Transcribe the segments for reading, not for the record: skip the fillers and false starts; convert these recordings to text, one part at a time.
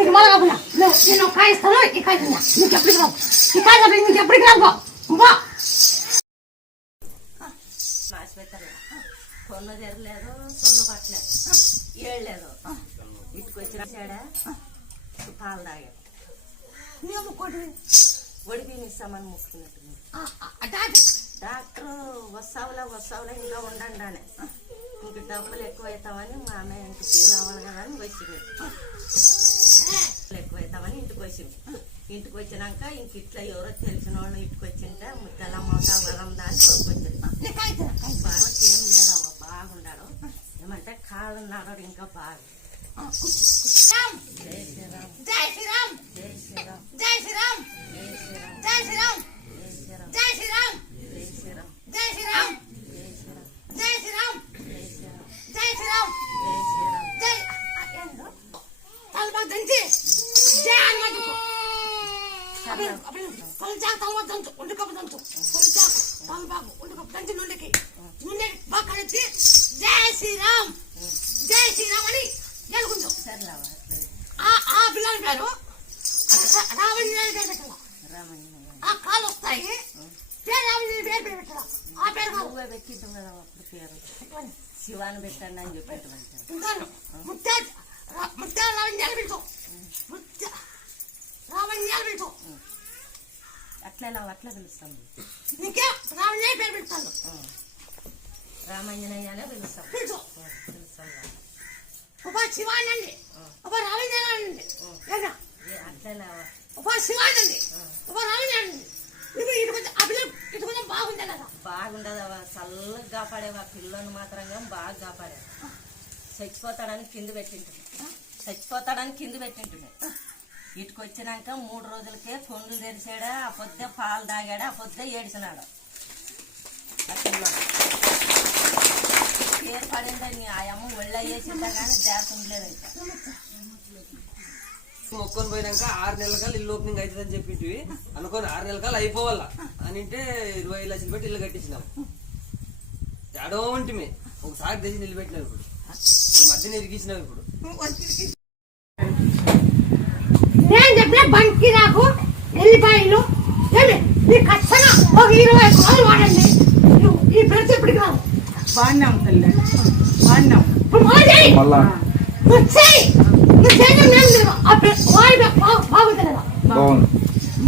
నీకు మళ్ళా కాకుండా నేను ఒక కాయ ఇస్తాను ఈ కాయ తిన్నా నీకు ఎప్పటికి రావు ఈ కాయ తప్ప నీకు ఎప్పటికి రావు బా కొన్ను తెరలేదు సొన్ను పట్టలేదు ఏడలేదు ఇటుకు వచ్చిన పాలు తాగాడు మేము కొట్టి ఒడిపిని ఇస్తామని ముక్కున్నట్టు డాక్టర్ వస్తావులా ఇంకా ఉండండి అని ఇంక డబ్బులు ఎక్కువైతామని మా అమ్మాయి ఇంటికి రావాలి కదా అని వచ్చింది ఎక్కువైతామని ఇంటికి వచ్చింది ఇంటికి వచ్చినాక ఇంక ఇట్లా ఎవరో తెలిసిన వాళ్ళు ఇంటికి వచ్చింటే ముద్దలమ్మతా వలందా అని కొడుకొచ్చింది ఏం లేదమ్మా బాగుండాడు ఏమంటే కాళ్ళు నడవడు ఇంకా బాగా జై శ్రీరామ్ జై శ్రీరామ్ జై శ్రీరామ్ జై శ్రీరామ్ జై శ్రీరామ్ జై శ్రీరామ్ జై శ్రీరామ్ జై శ్రీరామ్ జై శ్రీరామ్ జై శ్రీరామ్ జై శ్రీరామ్ జై శ్రీరామ్ జై శ్రీరామ్ జై తలబాగ్ దంచి జై హనుమంతుకు తలజాక్ తలబాగ్ దంచు ఉండుకప్పు దంచు తలజాక్ తలబాగు ఉండుకప్పు దంచి నుండికి బాగా కలిపి జై శ్రీరామ్ అని ఎలుగుండు ఆ పిల్లల పేరు రామణ్య పేరు పెట్టాల ఆ కాలు వస్తాయి పేరు రామణ్య పేరు పెట్టాల ఆ పేరు కాదు పెట్టిద్దాం కదా అప్పుడు పేరు శివాన్ని పెట్టండి అని చెప్పేటువంటి ముత్యాలు రామణ్యాలు పెట్టు రామణ్యాలు పెట్టు అట్లా పిలుస్తాం నీకే రామణ్య పేరు పెడతాను రామాంజనేయాలే పిలుస్తాం పిలుచు పిలుస్తాం ఒక శివానండి ఒక రామణ్యాలండి లేదా అట్లా ఒక శివానండి ఒక రామణ్యాలండి ఇప్పుడు ఇటు కొంచెం ఆ పిల్లలు ఇటు కొంచెం బాగుంది కదా బాగుండదు చల్లగా కాపాడేవా పిల్లని మాత్రంగా బాగా కాపాడేవా చచ్చిపోతాడని కింద పెట్టింటుంది ఇటుకు వచ్చినాక 3 రోజులకే కొండ్లు తెరిచాడా ఆ పొద్దే పాలు తాగాడా ఆ పొద్దే ఏడిచినాడు ఆ పిల్లడు పేరు పడిందని ఆ అమ్మ ఒళ్ళ వేసిందా కానీ జాస్ ఉండలేదు ఇంకా మొక్కొని పోయినాక 6 నెలల కల్లా ఇల్లు ఓపెనింగ్ అవుతుందని చెప్పింటివి అనుకోని 6 నెలల కల్లా అయిపోవాలా అని అంటే 25 లక్షలు పెట్టి ఇల్లు కట్టించినాం ఎడో ఉంటిమే ఒకసారి తెచ్చి నిలబెట్టినావు ఇప్పుడు మధ్యన ఇరిగించినావు ఇప్పుడు నేను చెప్పిన బంకి నాకు ఎల్లిపాయలు నీకు ఖచ్చితంగా ఒక 20 రోజులు వాడండి ఈ పెడితే ఇప్పటికి రావు బాగున్నాం తల్లి బాగున్నాం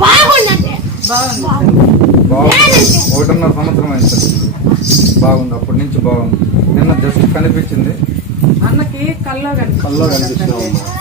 బాగుందంటే బాగుంది 1.5 సంవత్సరం అయింది బాగుంది అప్పటి నుంచి బాగుంది నిన్న జస్ట్ కనిపించింది అన్నకి కల్లో కనిపిస్తున్నాం